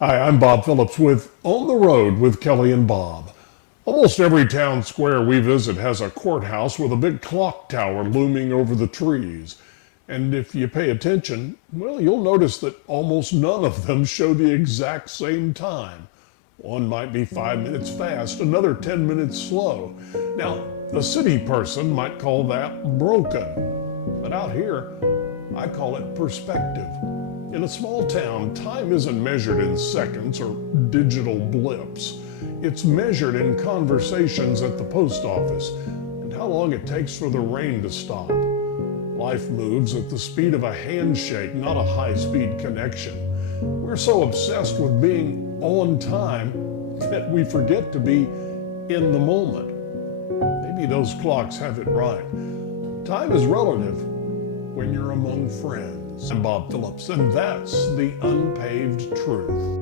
Hi, I'm Bob Phillips with On the Road with Kelly and Bob. Almost every town square we visit has a courthouse with a big clock tower looming over the trees. And if you pay attention, well, you'll notice that almost none of them show the exact same time. One might be 5 minutes fast, another 10 minutes slow. Now, a city person might call that broken. But out here, I call it perspective. In a small town, time isn't measured in seconds or digital blips. It's measured in conversations at the post office and how long it takes for the rain to stop. Life moves at the speed of a handshake, not a high-speed connection. We're so obsessed with being on time that we forget to be in the moment. Maybe those clocks have it right. Time is relative when you're among friends. I'm Bob Phillips, and that's the unpaved truth.